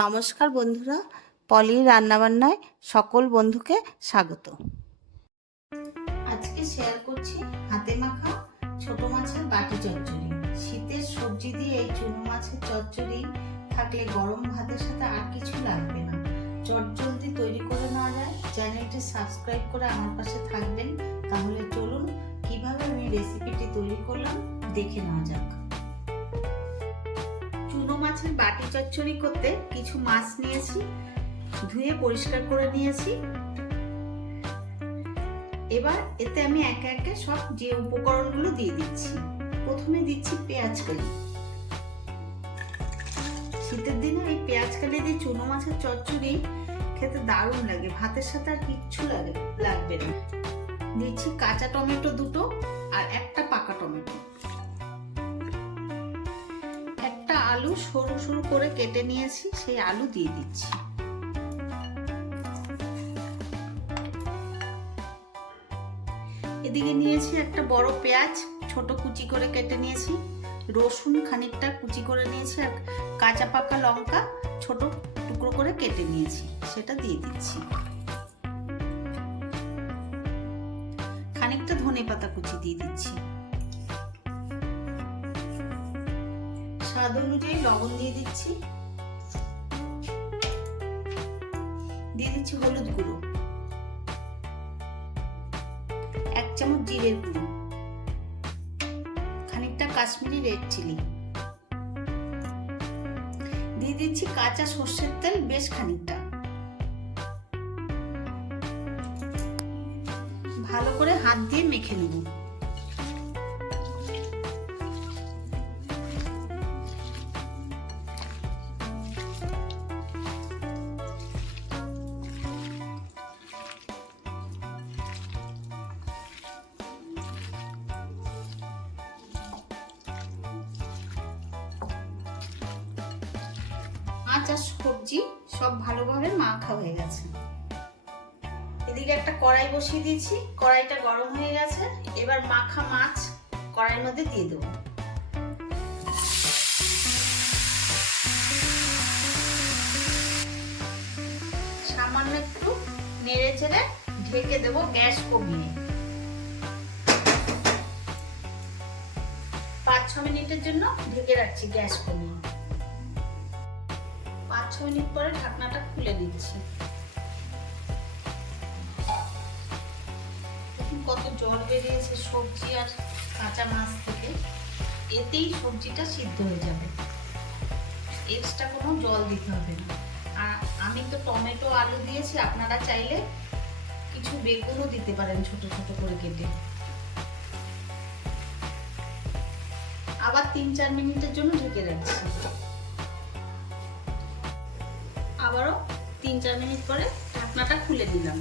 নমস্কার বন্ধুরা, পলির রান্নাবান্নায় সকল বন্ধুকে স্বাগত। আজকে শেয়ার করছি হাতে মাখা ছোট মাছের বাটি চচ্চড়ি। শীতের সবজি দিয়ে এই চুনো মাছের চচ্চড়ি থাকলে গরম ভাতের সাথে আর কিছু লাগবে না। চটজলদি তৈরি করে নেওয়া যায়। চ্যানেলটি সাবস্ক্রাইব করে আমার পাশে থাকবেন। তাহলে চলুন কিভাবে আমি রেসিপিটি তৈরি করলাম দেখে নেওয়া যাক। চুনো মাছের বাটি চচ্চড়ি করতে কিছু মাছ নিয়েছি, ধুয়ে পরিষ্কার করে নিয়েছি। এবার এতে আমি একে একে সব যে উপকরণগুলো দিয়ে দিচ্ছি। প্রথমে দিচ্ছি পেঁয়াজ কালি। শীতের দিনে এই পেঁয়াজ কালি দিয়ে চুনো মাছের চচ্চড়ি খেতে দারুণ লাগে, ভাতের সাথে আর কিচ্ছু লাগবে না। দিচ্ছি কাঁচা টমেটো দুটো আর একটা পাকা টমেটো। আলু সরু সরু করে কেটে নিয়েছি, সেই আলু দিয়ে দিচ্ছি। এদিকে নিয়েছি একটা বড় পেঁয়াজ ছোট কুচি করে কেটে নিয়েছি, রসুন খানিকটা কুচি করে নিয়েছি, আর কাঁচা পাকা লঙ্কা ছোট টুকরো করে কেটে নিয়েছি, সেটা দিয়ে দিচ্ছি। খানিকটা ধনেপাতা কুচি দিয়ে দিচ্ছি। স্বাদ অনুযায়ী লবণ দিয়ে দিচ্ছি। দিয়ে দিচ্ছি হলুদ গুঁড়ো, 1 চামচ জিরের গুঁড়ো, খানিকটা কাশ্মীরি রেড চিলি। দিয়ে দিচ্ছি কাঁচা সর্ষের তেল বেশ খানিকটা। ভালো করে হাত দিয়ে মেখে নেব। মাছ আর সবজি সব ভালোভাবে মাখা হয়ে গেছে। এদিকে একটা কড়াই বসিয়ে দিয়েছি, কড়াইটা গরম হয়ে গেছে। এবার মাখা মাছ কড়াইয়ের মধ্যে দিয়ে দেবো। সামান্য একটু নেড়ে চেড়ে ঢেকে দেবো গ্যাস কমিয়ে। 5-6 মিনিটের জন্য ঢেকে রাখছি গ্যাস কমিয়ে। 5-6 মিনিট পরে ঢাকনাটা খুলে দিচ্ছি। কত জল বেরিয়েছে সবজি আর কাঁচা মাছ থেকে, এতেই সবজিটা সিদ্ধ হয়ে যাবে, এক্সট্রা কোনো জল দিতে হবে না। আর আমি তো টমেটো আলু দিয়েছি, আপনারা চাইলে কিছু বেগুনও দিতে পারেন ছোট ছোট করে কেটে। আবার 3-4 মিনিটের জন্য ঢেকে রাখছি। আবারও 3-4 মিনিট পরে ঢাকনাটা খুলে দিলাম।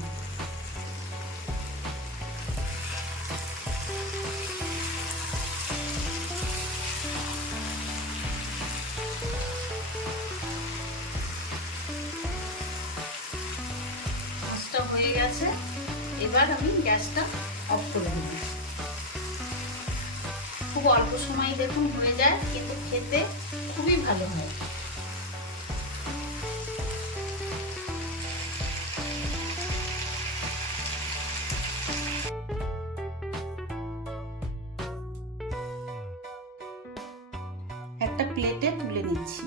মাছটা হয়ে গেছে, এবার আমি গ্যাসটা অফ করে দেব। খুব অল্প সময় দেখুন হয়ে যায়, কিন্তু খেতে খুবই ভালো হয়। একটা প্লেটে তুলে নিচ্ছি।